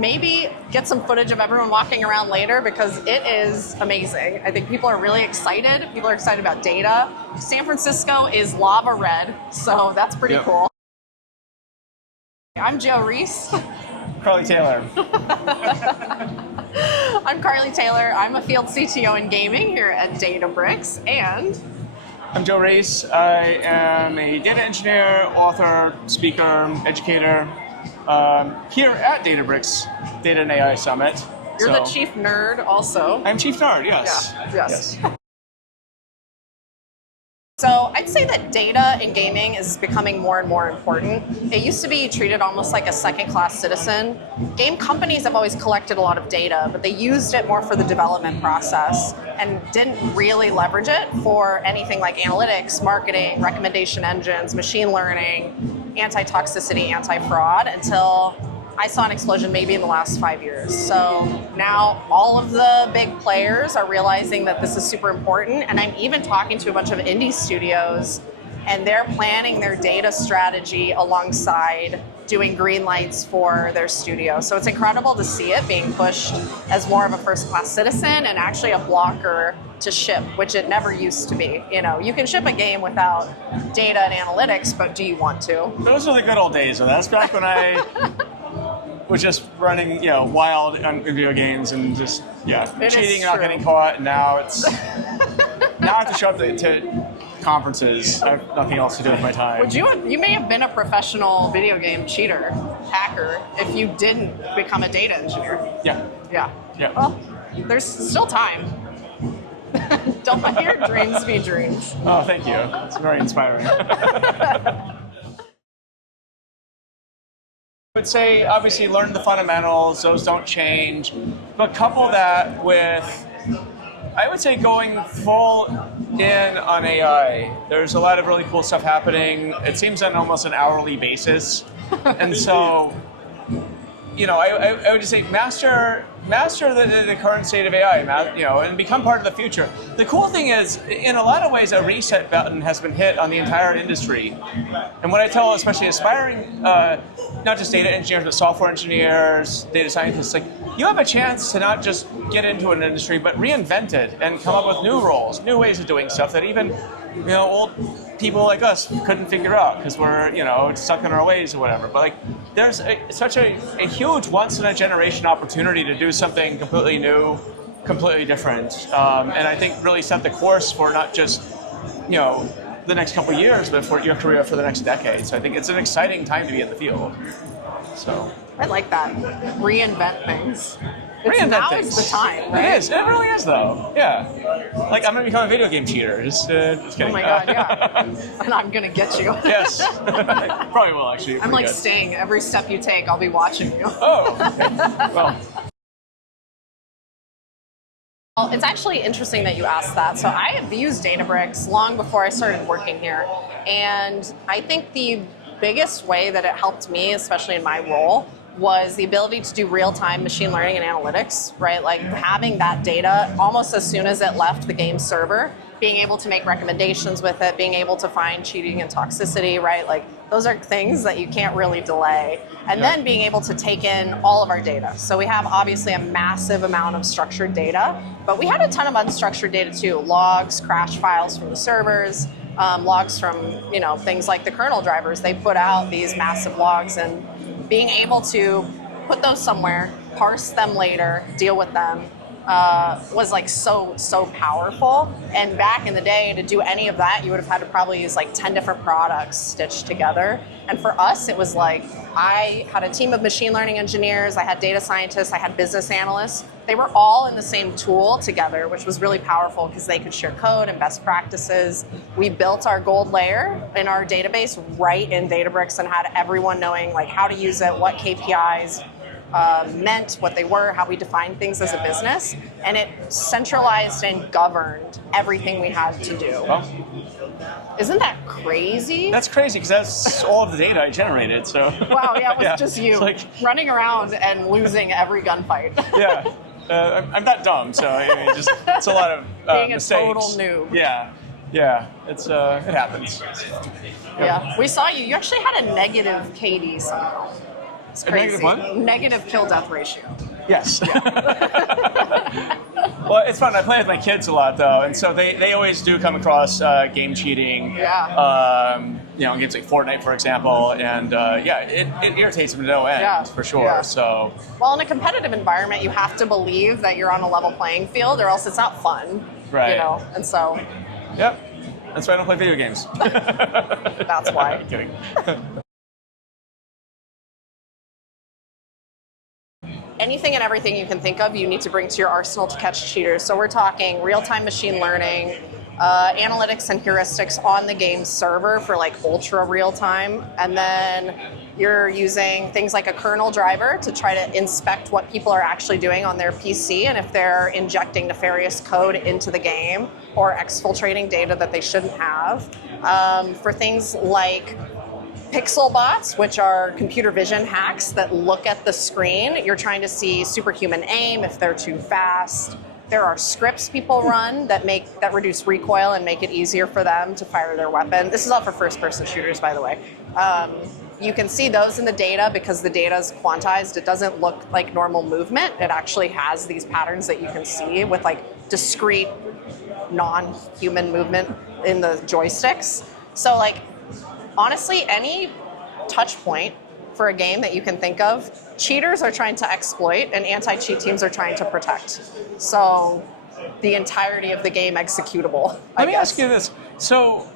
maybe get some footage of everyone walking around later because it is amazing. I think people are really excited. People are excited about data. San Francisco is lava red, so that's pretty cool. I'm Joe Reis. Carly Taylor. I'm Carly Taylor. I'm a field CTO in gaming here at Databricks, and I'm Joe Reis. I am a data engineer, author, speaker, educator here at Databricks Data and AI Summit. You're the chief nerd also. I'm chief nerd, yes. Yeah, yes. So I'd say that data in gaming is becoming more and more important. It used to be treated almost like a second-class citizen. Game companies have always collected a lot of data, but they used it more for the development process and didn't really leverage it for anything like analytics, marketing, recommendation engines, machine learning, anti-toxicity, anti-fraud until I saw an explosion maybe in the last 5 years. So now all of the big players are realizing that this is super important. And I'm even talking to a bunch of indie studios and they're planning their data strategy alongside doing green lights for their studio. So it's incredible to see it being pushed as more of a first-class citizen and actually a blocker to ship, which it never used to be. You know, you can ship a game without data and analytics, but do you want to? Those are the good old days. So that's back when I was just running, wild on video games and just, cheating and not getting caught. And now it's, now I have to show up to conferences. I have nothing else to do with my time. You may have been a professional video game cheater, hacker, if you didn't become a data engineer. Yeah. Well, there's still time. Don't let your dreams be dreams. Oh, thank you. It's very inspiring. I would say, obviously, learn the fundamentals. Those don't change. But couple that with, I would say, going full in on AI. There's a lot of really cool stuff happening. It seems on almost an hourly basis. And so, I would just say master the current state of AI, and become part of the future. The cool thing is, in a lot of ways, a reset button has been hit on the entire industry. And what I tell especially aspiring, not just data engineers, but software engineers, data scientists, you have a chance to not just get into an industry, but reinvent it and come up with new roles, new ways of doing stuff that even old people like us couldn't figure out because we're stuck in our ways or whatever. But there's such a huge once-in-a-generation opportunity to do something completely new, completely different, and I think really set the course for not just the next couple of years, but for your career for the next decade. So I think it's an exciting time to be in the field. So I like that. Reinvent things. Now is the time, right? It is. It really is, though. Yeah. I'm going to become a video game cheater. Just kidding. Oh my God, yeah. And I'm going to get you. Yes. Probably will, actually. I'm staying. Every step you take, I'll be watching you. Oh, okay. Well. Well, it's actually interesting that you asked that. So I have used Databricks long before I started working here. And I think the biggest way that it helped me, especially in my role, was the ability to do real-time machine learning and analytics, right? Having that data almost as soon as it left the game server, being able to make recommendations with it, being able to find cheating and toxicity, right? Those are things that you can't really delay. And then being able to take in all of our data. So we have obviously a massive amount of structured data, but we had a ton of unstructured data too. Logs, crash files from the servers, logs from things like the kernel drivers. They put out these massive logs, and being able to put those somewhere, parse them later, deal with them, was so powerful. And back in the day, to do any of that, you would have had to probably use 10 different products stitched together. And for us, it was I had a team of machine learning engineers, I had data scientists, I had business analysts. They were all in the same tool together, which was really powerful because they could share code and best practices. We built our gold layer in our database right in Databricks and had everyone knowing how to use it, what KPIs meant, what they were, how we defined things as a business, and it centralized and governed everything we had to do. Well, isn't that crazy? That's crazy because that's all of the data I generated. So wow, yeah, it was just you running around and losing every gunfight. Yeah, I'm not dumb, so it's a lot of being mistakes. A total noob. Yeah, it happens. Yeah, we saw you. You actually had a negative KD somehow. It's A crazy. -1? Negative kill death ratio. Yes. Well, it's fun. I play with my kids a lot, though, and so they always do come across game cheating. Yeah. In games like Fortnite, for example, and it irritates them to no end, for sure. Yeah. So, well, in a competitive environment, you have to believe that you're on a level playing field, or else it's not fun. Right. You know, and so. Yep. That's why I don't play video games. That's why. I'm kidding. Anything and everything you can think of, you need to bring to your arsenal to catch cheaters. So we're talking real-time machine learning, analytics and heuristics on the game server for like ultra real-time, and then you're using things like a kernel driver to try to inspect what people are actually doing on their PC and if they're injecting nefarious code into the game or exfiltrating data that they shouldn't have. For things like pixel bots, which are computer vision hacks that look at the screen. You're trying to see superhuman aim if they're too fast. There are scripts people run that reduce recoil and make it easier for them to fire their weapon. This is all for first-person shooters, by the way. You can see those in the data because the data is quantized. It doesn't look like normal movement. It actually has these patterns that you can see with like discrete non-human movement in the joysticks. So like, honestly, any touch point for a game that you can think of, cheaters are trying to exploit and anti-cheat teams are trying to protect. So the entirety of the game executable. Let me ask you this. So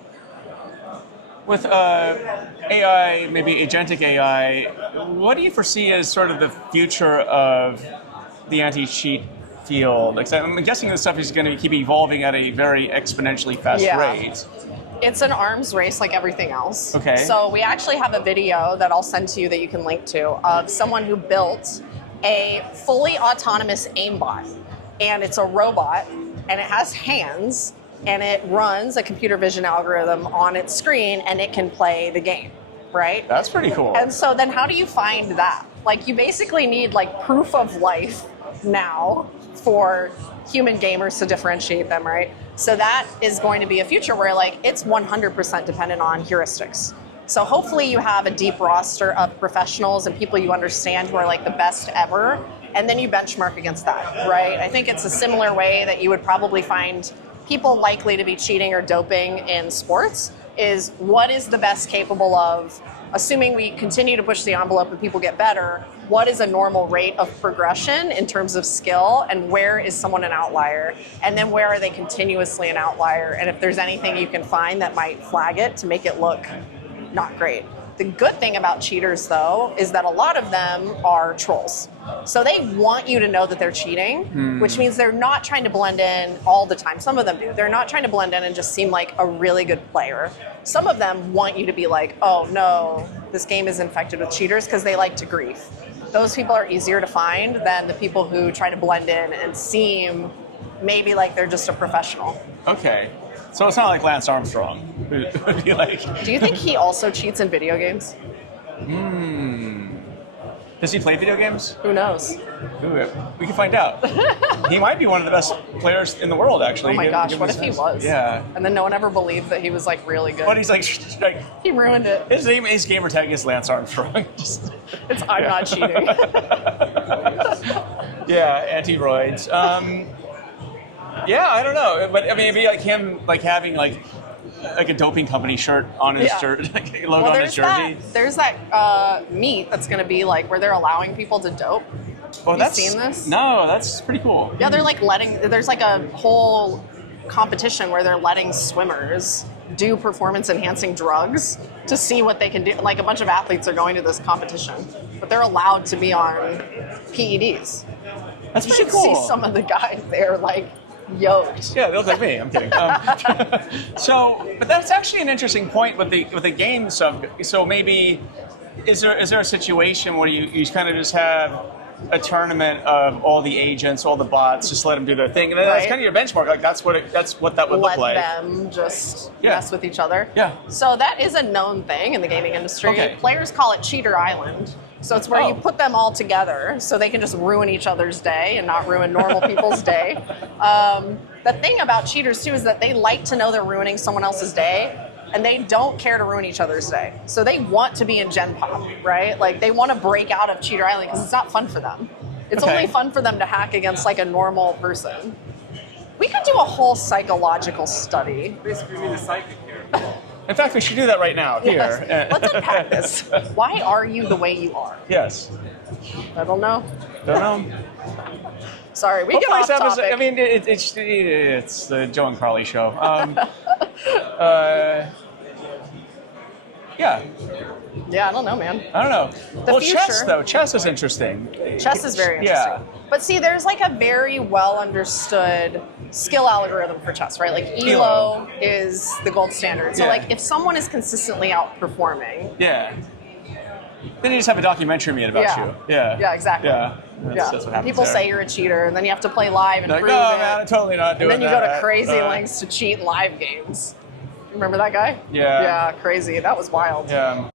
with AI, maybe agentic AI, what do you foresee as sort of the future of the anti-cheat field? Like, I'm guessing this stuff is going to keep evolving at a very exponentially fast rate. It's an arms race like everything else. Okay. So we actually have a video that I'll send to you that you can link to of someone who built a fully autonomous aimbot. And it's a robot, and it has hands, and it runs a computer vision algorithm on its screen, and it can play the game, right? That's pretty cool. And so then how do you find that? Like, you basically need like proof of life now for human gamers to differentiate them, right? So that is going to be a future where like it's 100% dependent on heuristics. So hopefully you have a deep roster of professionals and people you understand who are like the best ever, and then you benchmark against that, right? I think it's a similar way that you would probably find people likely to be cheating or doping in sports is what is the best capable of, assuming we continue to push the envelope and people get better, what is a normal rate of progression in terms of skill, and where is someone an outlier? And then where are they continuously an outlier? And if there's anything you can find that might flag it to make it look not great. The good thing about cheaters, though, is that a lot of them are trolls. So they want you to know that they're cheating, which means they're not trying to blend in all the time. Some of them do. They're not trying to blend in and just seem like a really good player. Some of them want you to be like, oh no, this game is infected with cheaters, because they like to grief. Those people are easier to find than the people who try to blend in and seem maybe like they're just a professional. Okay. So it's not like Lance Armstrong, who would be like... Do you think he also cheats in video games? Does he play video games? Who knows? Ooh, we can find out. He might be one of the best players in the world, actually. Oh my gosh, what if he was? Yeah. And then no one ever believed that he was like really good. But he's like he ruined it. his gamer tag is Lance Armstrong. I'm not cheating. Yeah, anti-roids. Yeah, I don't know, but I mean, it'd be like him, like having like a doping company shirt on his shirt, like a logo on his jersey. There's that meet that's going to be like where they're allowing people to dope. Oh, Have you seen this? No, that's pretty cool. Yeah, they're like there's like a whole competition where they're letting swimmers do performance-enhancing drugs to see what they can do. Like a bunch of athletes are going to this competition, but they're allowed to be on PEDs. That's You pretty should cool. see some of the guys there, like, yoked. Yeah, they look like me. I'm kidding. But that's actually an interesting point with the game stuff. So maybe is there a situation where you kind of just have a tournament of all the agents, all the bots, just let them do their thing, and then that's kind of your benchmark. Like that's what that would look like. Let them just mess with each other. Yeah. So that is a known thing in the gaming industry. Okay. Players call it Cheater Island. So it's where you put them all together so they can just ruin each other's day and not ruin normal people's day. The thing about cheaters, too, is that they like to know they're ruining someone else's day, and they don't care to ruin each other's day. So they want to be in Gen Pop, right? Like they want to break out of Cheater Island because it's not fun for them. It's only fun for them to hack against like a normal person. We could do a whole psychological study. Basically, we need a psychic here. In fact, we should do that right now, here. Yes. Let's unpack this. Why are you the way you are? Yes. I don't know. Don't know. Sorry, we get off topic. I mean, it's the Joe and Carly show. Yeah. Yeah, I don't know, man. I don't know. The future. Chess, though. Chess is interesting. Chess is very interesting. Yeah. But see, there's like a very well understood skill algorithm for chess, right? Like ELO is the gold standard. So like if someone is consistently outperforming. Yeah. Then you just have a documentary made about you. Yeah. Yeah, exactly. Yeah. That's what happens People there. say you're a cheater, and then you have to play live and Like, prove no, it. man, I'm totally not doing that. And then you go to crazy lengths to cheat in live games. Remember that guy? Yeah. Yeah, crazy. That was wild. Yeah.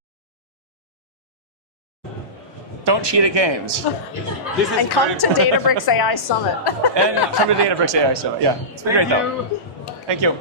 Don't cheat at games. And come to Databricks AI Summit. And come to Databricks AI Summit. Yeah. It's been great, though. Thank you.